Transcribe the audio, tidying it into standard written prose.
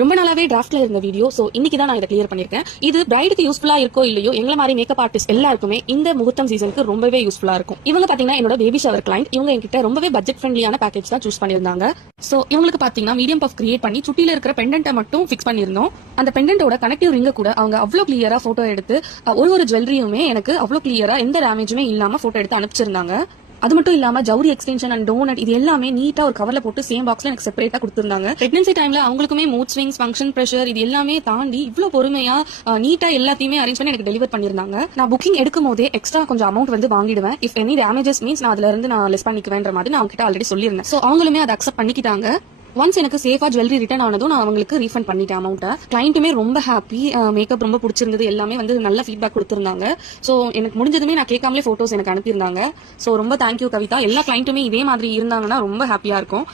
ரொம்ப நாளாவே டிராஃப்ட்ல இருந்த வீடியோ. சோ இன்னைக்கு தான் நான் இதை கிளியர் பண்ணிருக்கேன். இது பிரைடுக்கு யூஸ்ஃபுல்லா இருக்கோ இல்லையோ, எங்களை மாதிரி மேக்கப் ஆர்டிஸ்ட் எல்லாருக்குமே இந்த முகூர்த்தம் சீசனுக்கு ரொம்பவே யூஸ்ஃபுல்லா இருக்கும். இவங்க பாத்தீங்கன்னா என்னோட பேபி ஷவர் கிளைண்ட். இவங்க என்கிட்ட ரொம்பவே பட்ஜெட் ஃப்ரெண்ட்லியான பேக்கேஜ் தான் சூஸ் பண்ணிருந்தாங்க. சோ இவங்களுக்கு பாத்தீங்கன்னா மீடியம் பஃப் கிரியேட் பண்ணி சுட்டில இருக்கிற பெண்டன்ட்டை மட்டும் ஃபிக்ஸ் பண்ணிருந்தோம். அந்த பெண்டன்ட்டோட கனெக்டிவ் ரிங்க கூட அவங்க அவ்வளவு கிளியரா போட்டோ எடுத்து ஒரு ஜுவல்லரியுமே எனக்கு அவ்வளவு கிளியரா எந்த டேமேஜுமே இல்லாம போட்டோ எடுத்து அனுப்பிச்சிருந்தாங்க. அது மட்டும் இல்லாம ஜவுரி எக்ஸ்டென்ஷன் அண்ட் டோனட் இது எல்லாமே நீட்டா ஒரு கவர்ல போட்டு சேம் பாக்ஸ்ல எனக்கு செப்பரேட்டா கொடுத்திருந்தாங்க. பிரெக்னன்சி டைம்ல அவங்களுக்குமே மூட் ஸ்விங்ஸ், ஃபங்க்ஷன் பிரஷர் இது எல்லாமே தாண்டி இவ்வளவு பொறுமையா நீட்டா எல்லாத்தையுமே அரேஞ்ச் பண்ணி எனக்கு டெலிவர் பண்ணிருந்தாங்க. நான் புக்கிங் எடுக்கும் போதே எக்ஸ்ட்ரா கொஞ்சம் அமௌண்ட் வந்து வாங்கிடுவேன். இஃப் எனி டேமேஜஸ் மீன்ஸ் நான் அதுல இருந்து நான் லெஸ் பண்ணிக்குவேன்ற மாதிரி நான் அவங்க கிட்ட ஆல்ரெடி சொல்லியிருந்தேன். சோ அவங்களுமே அதை அக்செப்ட் பண்ணிக்கிட்டாங்க. ஒன்ஸ் எனக்கு சேஃபா ஜுவல்லரி ரிட்டர்ன் ஆனதும் நான் அவங்களுக்கு ரீஃபண்ட் பண்ணிட்டேன் அமௌண்ட்டை. கிளைண்ட்டுமே ரொம்ப ஹாப்பி, மேக்கப் ரொம்ப பிடிச்சிருந்தது, எல்லாமே வந்து நல்ல ஃபீட்பேக் கொடுத்திருந்தாங்க. ஸோ எனக்கு முடிஞ்சதுமே நான் கேட்காமலே போட்டோஸ் எனக்கு அனுப்பியிருந்தாங்க. ஸோ ரொம்ப தேங்க்யூ கவிதா. எல்லா கிளைண்ட்டுமே இதே மாதிரி இருந்தாங்கன்னா ரொம்ப ஹாப்பியா இருக்கும்.